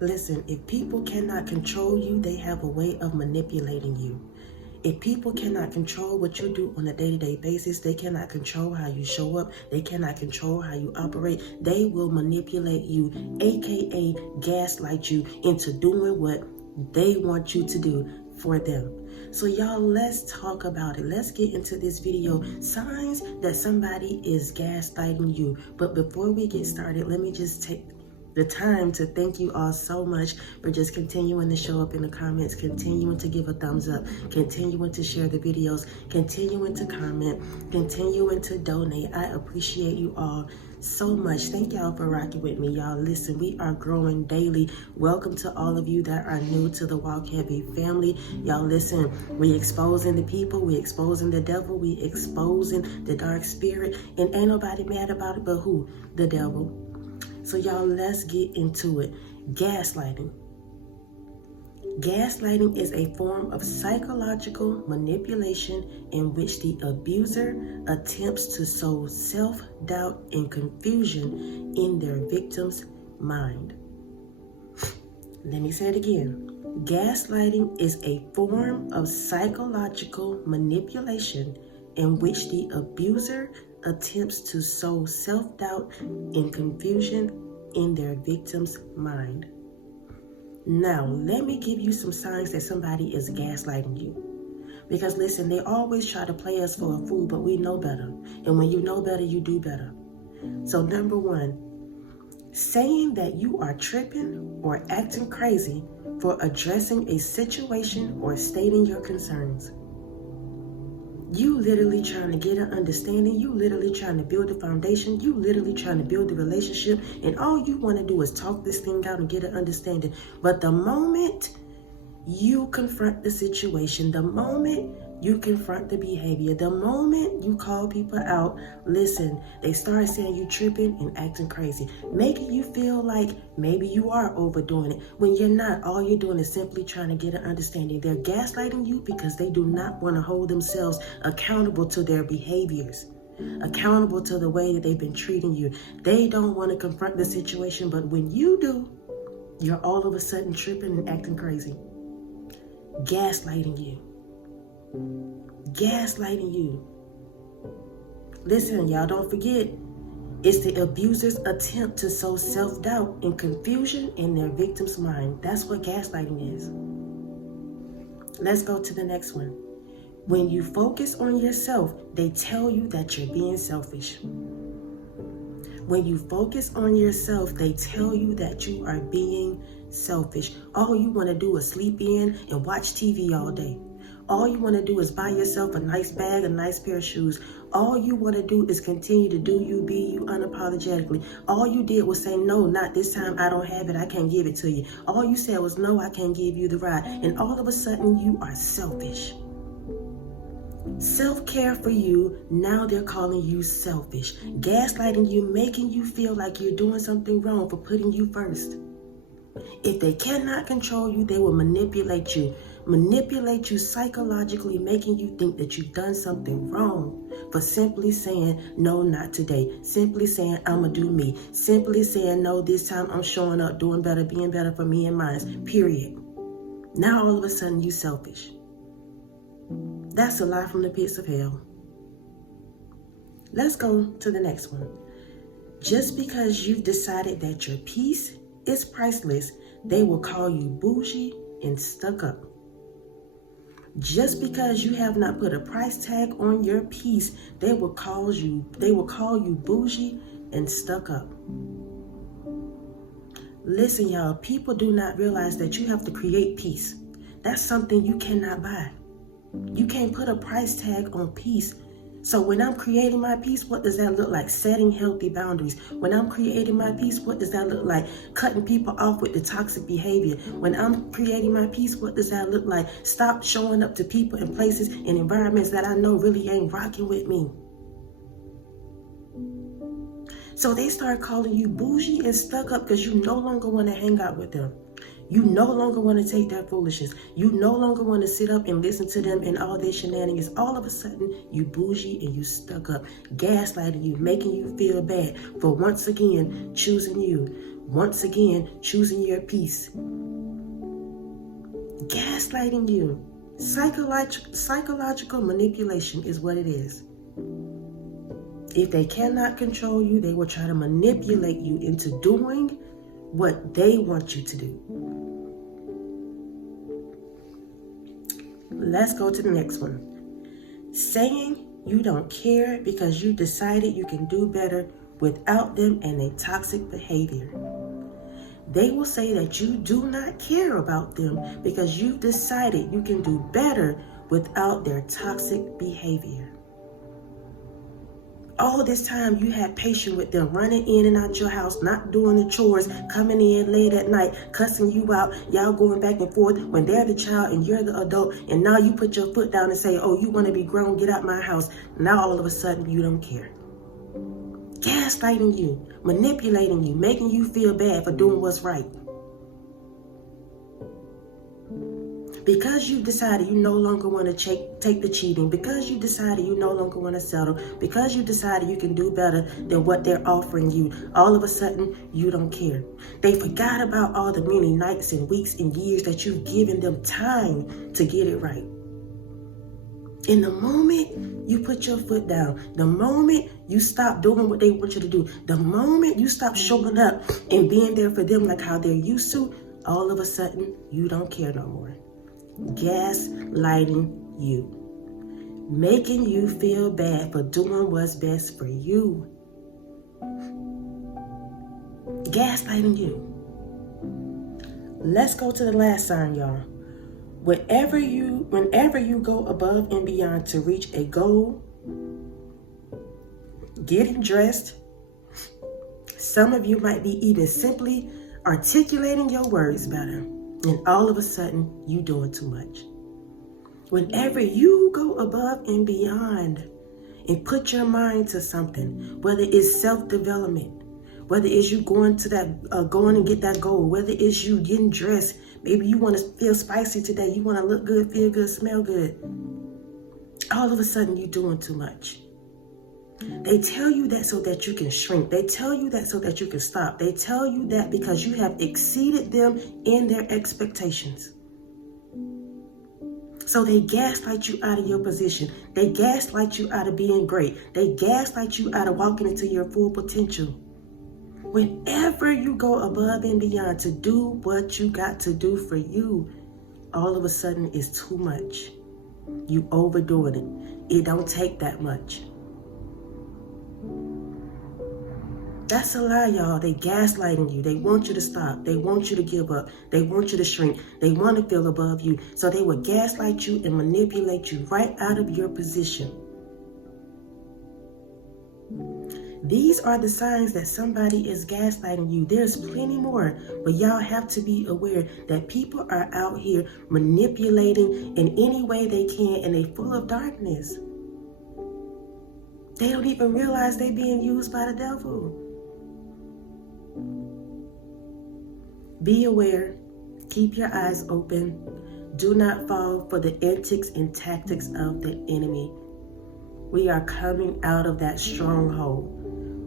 Listen, if people cannot control you, they have a way of manipulating you. If people cannot control what you do on a day-to-day basis, they cannot control how you show up, they cannot control how you operate, they will manipulate you, aka gaslight you into doing what they want you to do for them. So y'all, let's talk about it. Let's get into this video. Signs that somebody is gaslighting you. But before we get started, let me just take the time to thank you all so much for just continuing to show up in the comments, continuing to give a thumbs up, continuing to share the videos, continuing to comment, continuing to donate. I appreciate you all so much. Thank y'all for rocking with me, y'all. Listen, we are growing daily. Welcome to all of you that are new to the Walk Heavy family. Y'all, listen, we exposing the people, we exposing the devil, we exposing the dark spirit, and ain't nobody mad about it but who? The devil. So y'all, let's get into it. Gaslighting. Gaslighting is a form of psychological manipulation in which the abuser attempts to sow self-doubt and confusion in their victim's mind. Let me say it again. Gaslighting is a form of psychological manipulation in which the abuser attempts to sow self-doubt and confusion in their victim's mind. Now, let me give you some signs that somebody is gaslighting you. Because listen, they always try to play us for a fool, but we know better. And when you know better, you do better. So number one, saying that you are tripping or acting crazy for addressing a situation or stating your concerns. You literally trying to get an understanding. You literally trying to build a foundation. You literally trying to build a relationship. And all you want to do is talk this thing out and get an understanding. But the moment you confront the situation, the moment you confront the behavior, the moment you call people out, listen, they start saying you tripping and acting crazy, making you feel like maybe you are overdoing it when you're not. All you're doing is simply trying to get an understanding. They're gaslighting you because they do not want to hold themselves accountable to their behaviors, accountable to the way that they've been treating you. They don't want to confront the situation, but when you do, you're all of a sudden tripping and acting crazy. Gaslighting you. Gaslighting you. Listen, y'all, don't forget, it's the abuser's attempt to sow self-doubt and confusion in their victim's mind. That's what gaslighting is. Let's go to the next one. When you focus on yourself, they tell you that you're being selfish. When you focus on yourself, they tell you that you are being selfish. All you want to do is sleep in and watch TV all day. All you want to do is buy yourself a nice bag, a nice pair of shoes. All you want to do is continue to do you, be you unapologetically. All you did was say, no, not this time. I don't have it. I can't give it to you. All you said was, no, I can't give you the ride. And all of a sudden, you are selfish. Self-care for you, now they're calling you selfish. Gaslighting you, making you feel like you're doing something wrong for putting you first. If they cannot control you, they will manipulate you psychologically, making you think that you've done something wrong for simply saying, no, not today. Simply saying, I'm going to do me. Simply saying, no, this time I'm showing up, doing better, being better for me and mine, period. Now all of a sudden you selfish. That's a lie from the pits of hell. Let's go to the next one. Just because you've decided that your peace is priceless, they will call you bougie and stuck up. Just because you have not put a price tag on your peace, they will call you bougie and stuck up. Listen, y'all, people do not realize that you have to create peace. That's something you cannot buy. You can't put a price tag on peace. So when I'm creating my peace, what does that look like? Setting healthy boundaries. When I'm creating my peace, what does that look like? Cutting people off with the toxic behavior. When I'm creating my peace, what does that look like? Stop showing up to people and places and environments that I know really ain't rocking with me. So they start calling you bougie and stuck up because you no longer want to hang out with them. You no longer want to take that foolishness. You no longer want to sit up and listen to them and all their shenanigans. All of a sudden, you bougie and you stuck up, gaslighting you, making you feel bad for once again choosing you. Once again, choosing your peace. Gaslighting you. Psychological manipulation is what it is. If they cannot control you, they will try to manipulate you into doing what they want you to do. Let's go to the next one. Saying you don't care because you decided you can do better without them and their toxic behavior. They will say that you do not care about them because you've decided you can do better without their toxic behavior. All this time you had patience with them, running in and out your house, not doing the chores, coming in late at night, cussing you out, y'all going back and forth when they're the child and you're the adult, and now you put your foot down and say, oh, you want to be grown, get out my house. Now all of a sudden you don't care. Gaslighting you, manipulating you, making you feel bad for doing what's right. Because you decided you no longer want to take the cheating, because you decided you no longer want to settle, because you decided you can do better than what they're offering you, all of a sudden you don't care. They forgot about all the many nights and weeks and years that you've given them time to get it right. In the moment you put your foot down, the moment you stop doing what they want you to do, the moment you stop showing up and being there for them like how they're used to, all of a sudden you don't care no more. Gaslighting you, making you feel bad for doing what's best for you. Gaslighting you. Let's go to the last sign, y'all. Whenever you go above and beyond to reach a goal, getting dressed, some of you might be even simply articulating your words better. And all of a sudden, you doing too much. Whenever you go above and beyond and put your mind to something, whether it's self-development, whether it's you going and get that goal, whether it's you getting dressed, maybe you want to feel spicy today, you want to look good, feel good, smell good. All of a sudden, you're doing too much. They tell you that so that you can shrink. They tell you that so that you can stop. They tell you that because you have exceeded them in their expectations. So they gaslight you out of your position. They gaslight you out of being great. They gaslight you out of walking into your full potential. Whenever you go above and beyond to do what you got to do for you, all of a sudden it's too much. You overdoing it. It don't take that much. That's a lie, y'all. They gaslighting you. They want you to stop. They want you to give up. They want you to shrink. They want to feel above you. So they will gaslight you and manipulate you right out of your position. These are the signs that somebody is gaslighting you. There's plenty more, but y'all have to be aware that people are out here manipulating in any way they can, and they're full of darkness. They don't even realize they're being used by the devil. Be aware. Keep your eyes open. Do not fall for the antics and tactics of the enemy. We are coming out of that stronghold.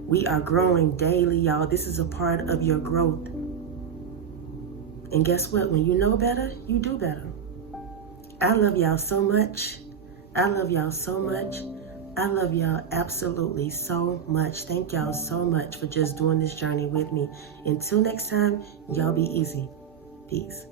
We are growing daily, y'all. This is a part of your growth. And guess what? When you know better, you do better. I love y'all so much. I love y'all so much. I love y'all absolutely so much. Thank y'all so much for just doing this journey with me. Until next time, y'all be easy. Peace.